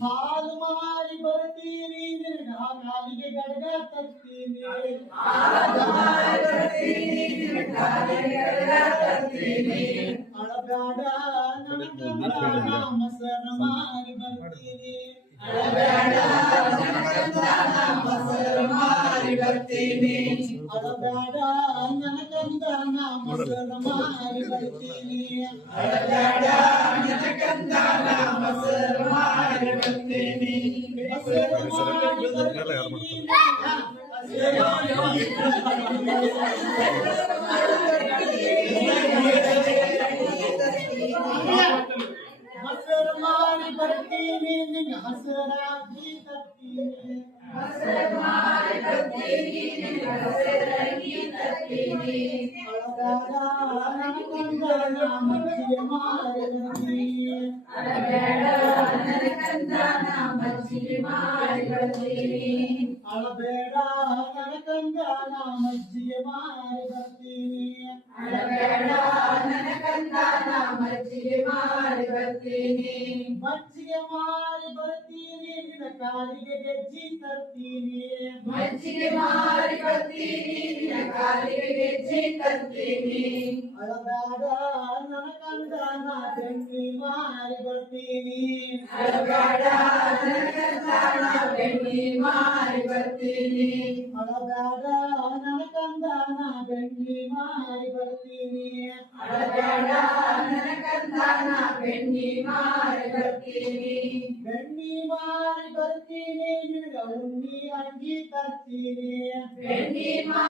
ಹಾಲು ಮಾರಿ ಬರ್ತೀನಿ ಕಾಲಿಗೆ ಗಡ್ಗ ತರ್ತೀನಿ ಅಳಬೇಡ ನನ್ನ ಮೊಸರ ಮಾರಿ ಬರ್ತೀನಿ ಅಳಬೇಡ ನನ್ನ ಕಂದನ ಮೊಸರ ಮಾರಿ ಬರ್ತೀನಿ ಮೊಸರು ಮಾಡಿ ಬರ್ತೀನಿ ನಿನ್ನ ಹಸರಾಗಿ ತರ್ತೀನಿ ಮಜ್ಜಿಗೆ ಮಾಡಿ ಅಳಬೇಡ ನನ್ನ ಕಂದನ ಮಜ್ಜಿಗೆ ಮಾಡಿ ಬರ್ತೀನಿ ಮಜ್ಜಿಗೆ ಮಾಡಿ ಬರ್ತೀನಿ ನಿನ್ನ ಕಾಲಿಗೆ ಗೆಜ್ಜಿ ತರ್ತೀನಿ ಅಳಬೇಡ ನನ್ನ ಕಂದನ ಬೆಣ್ಣಿ ಮಾಡಿ ಬರ್ತೀನಿ ಅಳಬೇಡ ನನ್ನ ಕಂದನ ಬೆಣ್ಣಿ ಮಾಡಿ ಬರ್ತೀನಿ ಬೆಣ್ಣಿ ಮಾಡಿ ಬರ್ತೀನಿ ನಿನಗ ಉಣ್ಣಿ ಅಂಗಿ ತರ್ತೀನಿ